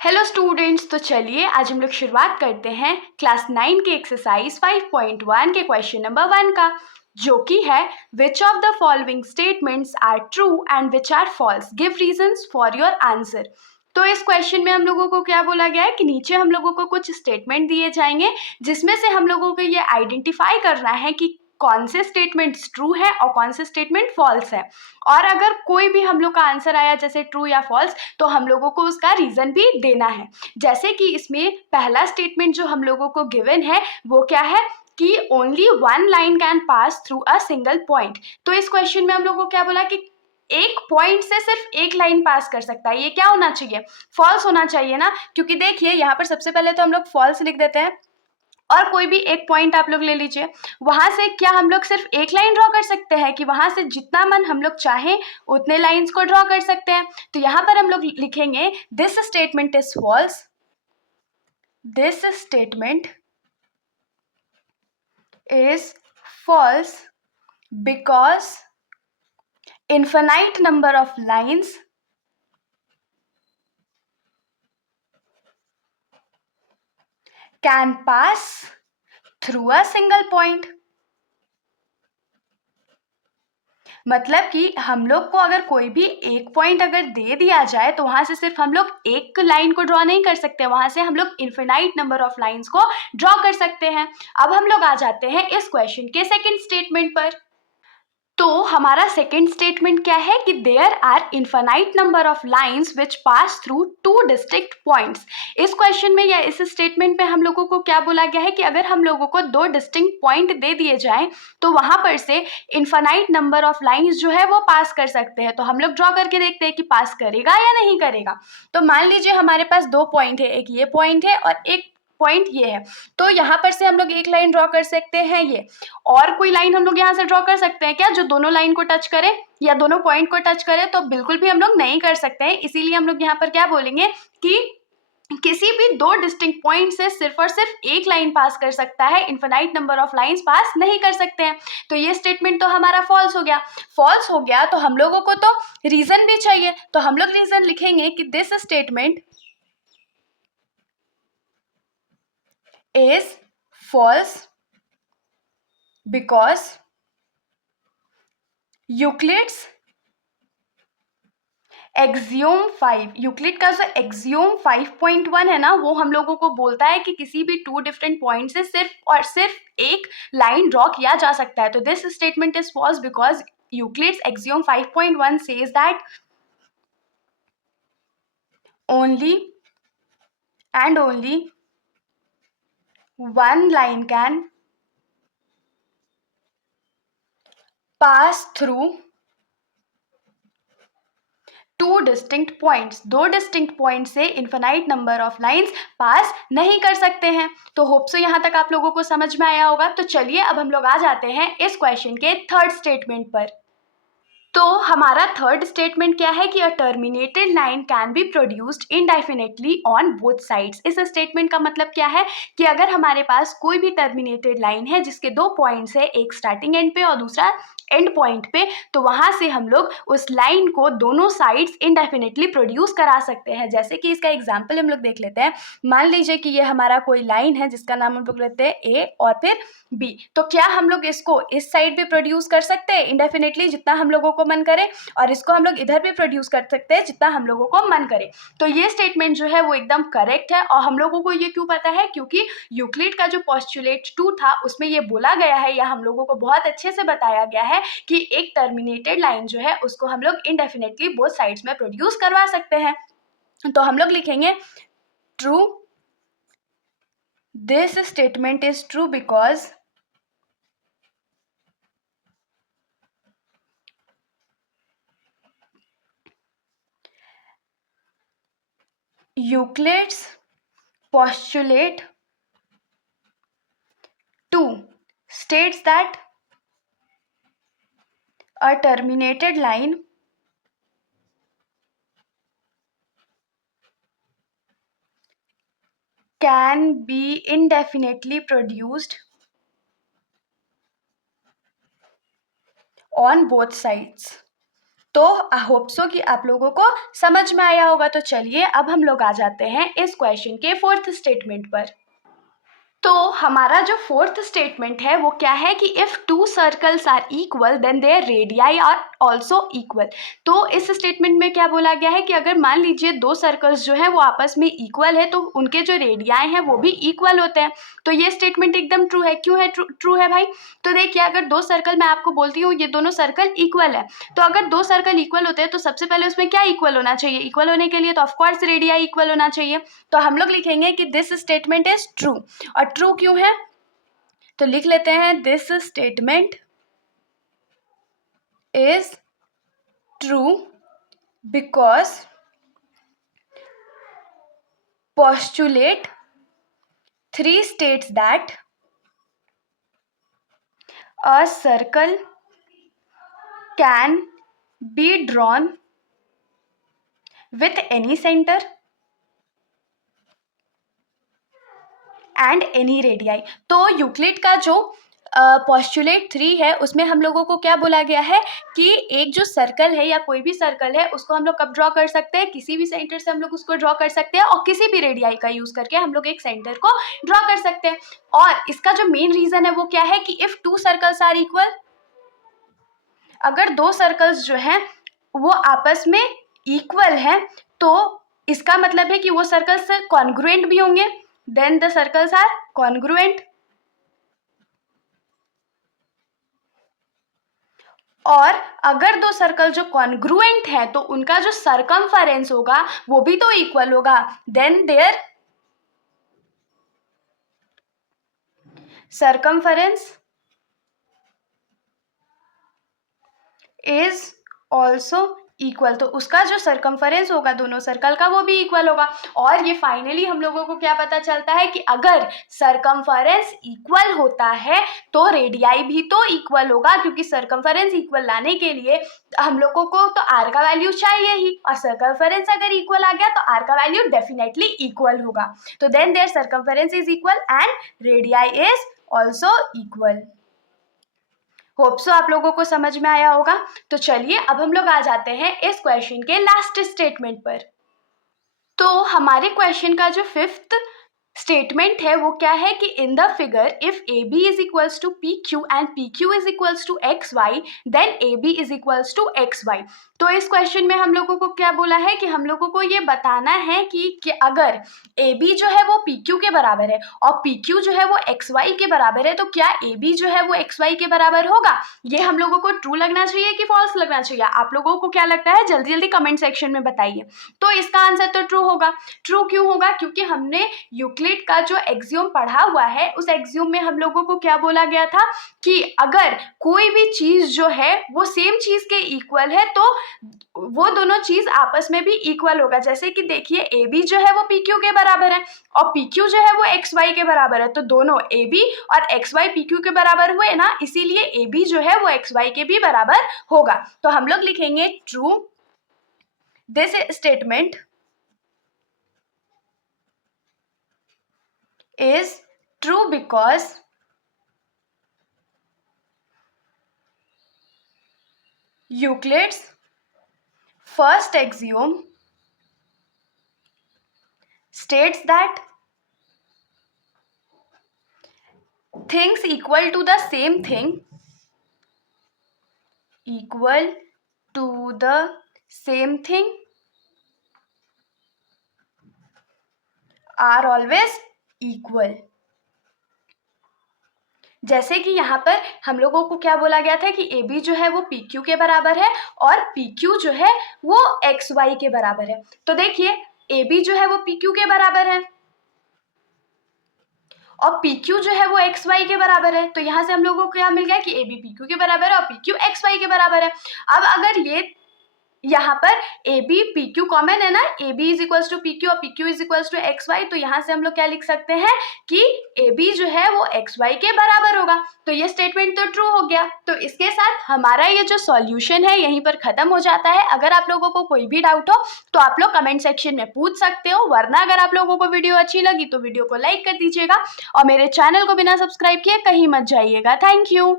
Hello students, तो चलिए आज हम लोग शुरुआत करते हैं क्लास 9 के एक्सरसाइज 5.1 के क्वेश्चन नंबर 1 का, जो कि है which of the following statements are true and which are false, give reasons for your answer. तो इस क्वेश्चन में हम लोगों को क्या बोला गया है कि नीचे हम लोगों को कुछ स्टेटमेंट दिए जाएंगे, जिसमें से हम लोगों को ये आइडेंटिफाई करना है कि कौन से स्टेटमेंट्स ट्रू है और कौन से स्टेटमेंट फॉल्स है। और अगर कोई भी हम लोग का आंसर आया जैसे ट्रू या फॉल्स, तो हम लोगों को उसका रीजन भी देना है। जैसे कि इसमें पहला स्टेटमेंट जो हम लोगों को गिवन है वो क्या है कि only one line can pass through a single point. तो इस क्वेश्चन में हम लोगों को क्या बोला कि एक पॉइंट से सिर्फ एक लाइन पास कर सकता है। ये क्या होना चाहिए? फॉल्स होना चाहिए ना, क्योंकि देखिए यहाँ पर सबसे पहले तो हम लोग फॉल्स लिख देते हैं। और कोई भी एक पॉइंट आप लोग ले लीजिए, वहां से क्या हम लोग सिर्फ एक लाइन ड्रॉ कर सकते हैं कि वहां से जितना मन हम लोग चाहें उतने लाइंस को ड्रॉ कर सकते हैं? तो यहाँ पर हम लोग लिखेंगे this statement is false, this statement is false because infinite number of lines can pass through a single point। मतलब कि हम लोग को अगर कोई भी एक पॉइंट अगर दे दिया जाए तो वहां से सिर्फ हम लोग एक लाइन को ड्रॉ नहीं कर सकते, वहां से हम लोग इन्फिनाइट नंबर ऑफ लाइंस को ड्रॉ कर सकते हैं। अब हम लोग आ जाते हैं इस क्वेश्चन के सेकंड स्टेटमेंट पर। तो हमारा सेकेंड स्टेटमेंट क्या है कि there are infinite number of lines which pass through two distinct points. इस क्वेश्चन में या इस स्टेटमेंट में हम लोगों को क्या बोला गया है कि अगर हम लोगों को दो डिस्टिंक्ट पॉइंट दे दिए जाएं तो वहां पर से इन्फानाइट नंबर ऑफ लाइंस जो है वो पास कर सकते हैं। तो हम लोग ड्रॉ करके देखते हैं कि पास करेगा या नहीं करेगा। तो मान लीजिए हमारे पास दो पॉइंट है, एक ये पॉइंट है और एक पॉइंट ये है। तो यहाँ पर से हम लोग एक लाइन ड्रॉ कर सकते हैं ये, और कोई लाइन हम लोग यहाँ से ड्रॉ कर सकते हैं क्या जो दोनों लाइन को टच करे या दोनों पॉइंट को टच करे? तो बिल्कुल भी हम लोग नहीं कर सकते हैं। इसीलिए हम लोग यहाँ पर क्या बोलेंगे कि किसी भी दो डिस्टिंक्ट पॉइंट से सिर्फ और सिर्फ एक लाइन पास कर सकता है, infinite number of lines pass नहीं कर सकते हैं। तो ये स्टेटमेंट तो हमारा फॉल्स हो गया। फॉल्स हो गया तो हम लोगों को तो रीजन भी चाहिए, तो हम लोग रीजन लिखेंगे कि this statement is false because Euclid's axiom 5, Euclid का जो एक्सियोम 5.1 है ना, वो हम लोगों को बोलता है कि किसी भी टू डिफरेंट पॉइंट से सिर्फ और सिर्फ एक लाइन ड्रॉ किया जा सकता है। तो this statement is false because Euclid's axiom 5.1 says that only and only one line can pass through two distinct points. दो डिस्टिंक्ट पॉइंट से infinite number of lines pass नहीं कर सकते हैं। तो होप सो यहाँ तक आप लोगों को समझ में आया होगा। तो चलिए अब हम लोग आ जाते हैं इस क्वेश्चन के थर्ड स्टेटमेंट पर। तो हमारा थर्ड स्टेटमेंट क्या है कि a terminated line can be produced indefinitely on both sides. इस स्टेटमेंट का मतलब क्या है कि अगर हमारे पास कोई भी टर्मिनेटेड लाइन है जिसके दो पॉइंट्स है, एक स्टार्टिंग एंड पे और दूसरा एंड पॉइंट पे, तो वहां से हम लोग उस लाइन को दोनों साइड्स इनडेफिनेटली प्रोड्यूस करा सकते हैं। जैसे कि इसका एग्जाम्पल हम लोग देख लेते हैं। मान लीजिए कि ये हमारा कोई लाइन है जिसका नाम हम लोग लेते हैं ए और फिर बी। तो क्या हम लोग इसको इस साइड भी प्रोड्यूस कर सकते हैं इनडेफिनेटली जितना हम लोगों को मन करे, और इसको हम लोग इधर भी प्रोड्यूस कर सकते हैं जितना हम लोगों को मन करे। तो ये स्टेटमेंट जो है वो एकदम करेक्ट है। और हम लोगों को ये क्यों पता है? क्योंकि यूक्लिड का जो पोस्टुलेट 2 था उसमें ये बोला गया है या हम लोगों को बहुत अच्छे से बताया गया है कि एक टर्मिनेटेड लाइन जो है उसको हम लोग इनडेफिनेटली बोथ साइड्स में प्रोड्यूस करवा सकते हैं। तो हम लोग लिखेंगे true, this statement is true because Euclid's postulate 2 states that a terminated line can be indefinitely produced on both sides। तो आई होप सो कि आप लोगों को समझ में आया होगा। तो चलिए अब हम लोग आ जाते हैं इस क्वेश्चन के फोर्थ स्टेटमेंट पर। तो हमारा जो फोर्थ स्टेटमेंट है वो क्या है कि if two circles are equal then their radii are also equal. तो इस स्टेटमेंट में क्या बोला गया है कि अगर मान लीजिए दो सर्कल्स जो है वो आपस में इक्वल है तो उनके जो रेडियाई हैं वो भी इक्वल होते हैं। तो ये स्टेटमेंट एकदम ट्रू है। क्यों है ट्रू है भाई? तो देखिए, अगर दो सर्कल, मैं आपको बोलती हूँ ये दोनों सर्कल इक्वल है, तो अगर दो सर्कल इक्वल होते हैं तो सबसे पहले उसमें क्या इक्वल होना चाहिए? इक्वल होने के लिए तो ऑफकोर्स रेडियाई इक्वल होना चाहिए। तो हम लोग लिखेंगे कि दिस स्टेटमेंट इज ट्रू। और ट्रू क्यों है? तो लिख लेते हैं this statement is true because postulate 3 states that a circle can be drawn with any center and any radii। तो यूक्लिड का जो पॉस्टुलेट 3 है उसमें हम लोगों को क्या बोला गया है कि एक जो सर्कल है या कोई भी सर्कल है उसको हम लोग कब ड्रॉ कर सकते हैं? किसी भी सेंटर से हम लोग उसको ड्रॉ कर सकते हैं और किसी भी रेडियाई का यूज करके हम लोग एक सेंटर को ड्रॉ कर सकते हैं। और इसका जो मेन रीजन है वो क्या है कि if two circles are equal, अगर दो सर्कल्स जो हैं वो आपस में इक्वल हैं तो इसका मतलब है कि वो सर्कल्स कॉन्ग्रुएंट भी होंगे। Then the circles are congruent. और अगर दो सर्कल जो कॉन्ग्रुएंट है तो उनका जो सरकमफेरेंस होगा वो भी तो इक्वल होगा। Then their circumference is also equal. तो उसका जो सरकमफेरेंस होगा दोनों सर्कल का वो भी इक्वल होगा। और ये फाइनली हम लोगों को क्या पता चलता है कि अगर सरकमफेरेंस इक्वल होता है तो रेडियाई भी तो इक्वल होगा, क्योंकि सरकमफेरेंस इक्वल लाने के लिए हम लोगों को तो आर का वैल्यू चाहिए ही, और सरकमफेरेंस अगर इक्वल आ गया तो आर का वैल्यू डेफिनेटली इक्वल होगा। तो then their circumference is equal and radii is also equal. Hope so आप लोगों को समझ में आया होगा। तो चलिए अब हम लोग आ जाते हैं इस क्वेश्चन के लास्ट स्टेटमेंट पर। तो हमारे क्वेश्चन का जो फिफ्थ स्टेटमेंट है वो क्या है कि in the figure if A B is equals to P Q and P Q is equals to X Y then A B is equals to X Y. तो इस क्वेश्चन में हम लोगों को क्या बोला है कि हम लोगों को ये बताना है कि अगर ए बी जो है वो पी क्यू के बराबर है और पी क्यू जो है वो एक्स वाई के बराबर है तो क्या ए बी जो है वो एक्स वाई के बराबर होगा? ये हम लोगों को ट्रू लगना चाहिए कि फॉल्स लगना चाहिए? आप लोगों को क्या लगता है? जल्दी जल्दी कमेंट सेक्शन में बताइए। तो इसका आंसर तो ट्रू होगा। ट्रू क्यों होगा? क्योंकि हमने यूक्लिड का जो एक्सियोम पढ़ा हुआ है उस एक्सियोम में हम लोगों को क्या बोला गया था कि अगर कोई भी चीज जो है वो सेम चीज के इक्वल है तो वो दोनों चीज आपस में भी इक्वल होगा। जैसे कि देखिए ए बी जो है वो पी क्यू के बराबर है और पी क्यू जो है वो एक्स वाई के बराबर है, तो दोनों ए बी और एक्स वाई पी क्यू के बराबर हुए ना, इसीलिए ए बी जो है वो एक्स वाई के भी बराबर होगा। तो हम लोग लिखेंगे true this statement is true because Euclid's first axiom states that things equal to the same thing are always equal. जैसे कि यहाँ पर हम लोगों को क्या बोला गया था कि ए बी जो है वो पी क्यू के बराबर है और पी क्यू जो है वो एक्स वाई के बराबर है। तो देखिए ए बी जो है वो पी क्यू के बराबर है और पी क्यू जो है वो एक्स वाई के बराबर है। तो यहाँ से हम लोगों को क्या मिल गया कि ए बी पी क्यू के बराबर है और पी क्यू एक्स वाई के बराबर है। अब अगर ये यहाँ पर A B P Q common है ना, A B is equals to P Q और P Q is equals to X Y, तो यहाँ से हम लोग क्या लिख सकते हैं कि ए बी जो है वो एक्स वाई के बराबर होगा। तो ये स्टेटमेंट तो ट्रू हो गया। तो इसके साथ हमारा ये जो सॉल्यूशन है यहीं पर खत्म हो जाता है। अगर आप लोगों को कोई भी डाउट हो तो आप लोग कमेंट सेक्शन में पूछ सकते हो, वरना अगर आप लोगों को वीडियो अच्छी लगी तो वीडियो को लाइक कर दीजिएगा और मेरे चैनल को बिना सब्सक्राइब किए कहीं मत जाइएगा। Thank you.